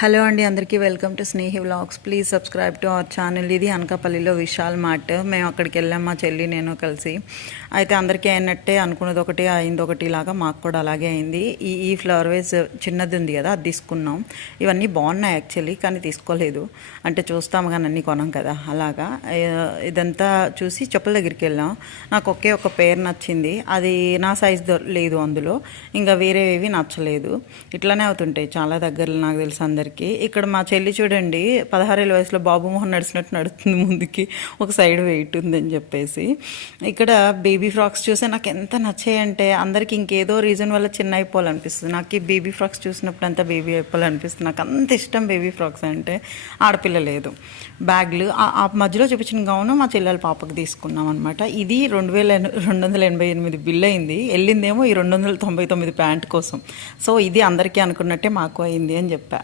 Hello అండి, అందరికీ welcome to Snehi vlogs. Please subscribe to our channel. ఇది అనకాపల్లిలో విశాల్ మార్ట్. మేము అక్కడికి వెళ్ళాం, మా చెల్లి నేను కలిసి. అయితే అందరికీ అయినట్టే అనుకున్నది ఒకటి అయింది ఒకటి లాగా మాకు కూడా అలాగే అయింది. ఈ ఫ్లవర్ వేస్ చిన్నది ఉంది కదా, అది తీసుకున్నాం. ఇవన్నీ బాగున్నాయి యాక్చువల్లీ, కానీ తీసుకోలేదు. అంటే చూస్తాము కానీ అన్నీ కొనం కదా, అలాగా. ఇదంతా చూసి చెప్పుల దగ్గరికి వెళ్ళాం. నాకు ఒకే ఒక పేరు నచ్చింది, అది నా సైజ్ లేదు అందులో. ఇంకా వేరేవి నచ్చలేదు. ఇట్లానే అవుతుంటాయి చాలా దగ్గరలో నాకు తెలుసు అందరికీ. ఇక్కడ మా చెల్లి చూడండి, 16 ఏళ్ళ వయసులో బాబు మోహన్ నడిచినట్టు నడుస్తుంది ముందుకి, ఒక సైడ్ వెయిట్ ఉందని చెప్పేసి. ఇక్కడ బేబీ ఫ్రాక్స్ చూస్తే నాకు ఎంత నచ్చాయంటే, అందరికి ఇంకేదో రీజన్ వల్ల చిన్న అయిపోవాలనిపిస్తుంది. నాకు ఈ బేబీ ఫ్రాక్స్ చూసినప్పుడు అంతా బేబీ అయిపోవాలనిపిస్తుంది. నాకు అంత ఇష్టం బేబీ ఫ్రాక్స్ అంటే. ఆడపిల్ల లేదు. బ్యాగ్లు ఆ మధ్యలో చూపించిన గౌను మా చెల్లెల పాపకు తీసుకున్నాం అనమాట. ఇది 2288 బిల్ అయింది. వెళ్ళిందేమో ఈ 299 ప్యాంట్ కోసం. సో ఇది అందరికీ అనుకున్నట్టే మాకు అయింది అని చెప్పా.